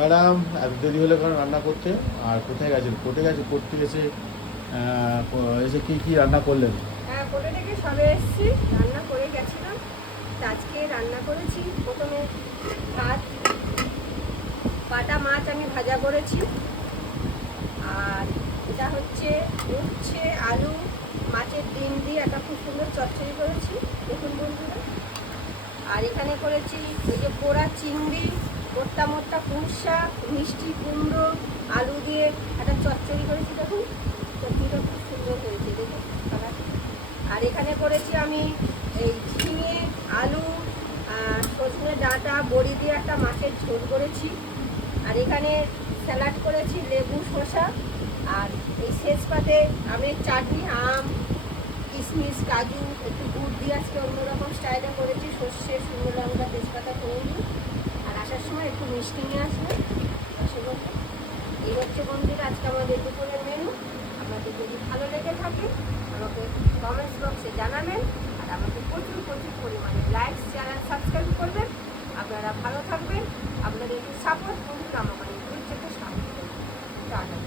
Madam এত দেরি হলে কারণ রান্না করতে, আর কোথায় গেছেন? কোর্টে গেছে, কোর্ট থেকে এসে এসে কী রান্না করলেন? হ্যাঁ, কোর্টে থেকে সবে এসেছি, রান্না করে গেছিলাম। আজকে রান্না করেছি প্রথমে ভাত, বাটা মাছ আমি ভাজা করেছি, আর এটা হচ্ছে উচ্ছে আলু মাছের ডিম দিয়ে একটা খুব সুন্দর চচ্চড়ি করেছি, দেখুন বন্ধুরা। আর এখানে করেছি ওই যে পোড়া চিংড়ি, মোট্টা মোট্টা পুঁই শাক, মিষ্টি কুমড়ো আলু দিয়ে একটা চচ্চড়ি করেছি, দেখুন চচ্চড়িটা খুব সুন্দর হয়েছে দেখুন কালারটা। আর এখানে করেছি আমি এই ঝিঙে আলু সজনে ডাঁটা বড়ি দিয়ে একটা মাছের ঝোল করেছি। আর এখানে স্যালাড করেছি লেবু শসা, আর এই শেষ পাতে আমের চাটনি, আম কিশমিশ কাজু একটু গুড় দিয়ে আজকে অন্যরকম স্টাইলে করেছি, সর্ষে শুকনো লঙ্কা তেজপাতা করে নিয়ে। আর আসার সময় একটু মিষ্টি নিয়ে আসবে রসগোল্লা। এই হচ্ছে বন্ধুরা আজকে আমাদের দুপুরের মেনু। আপনাদের যদি ভালো লেগে থাকে আমাকে কমেন্টস বক্সে জানাবেন, আর আমাকে প্রচুর প্রচুর পরিমাণে লাইক চ্যানেল সাবস্ক্রাইব করবেন। আপনারা ভালো থাকবেন, আপনাদের একটু সাপোর্ট করুন, আমাকে সাহায্য করবেন। টাটা।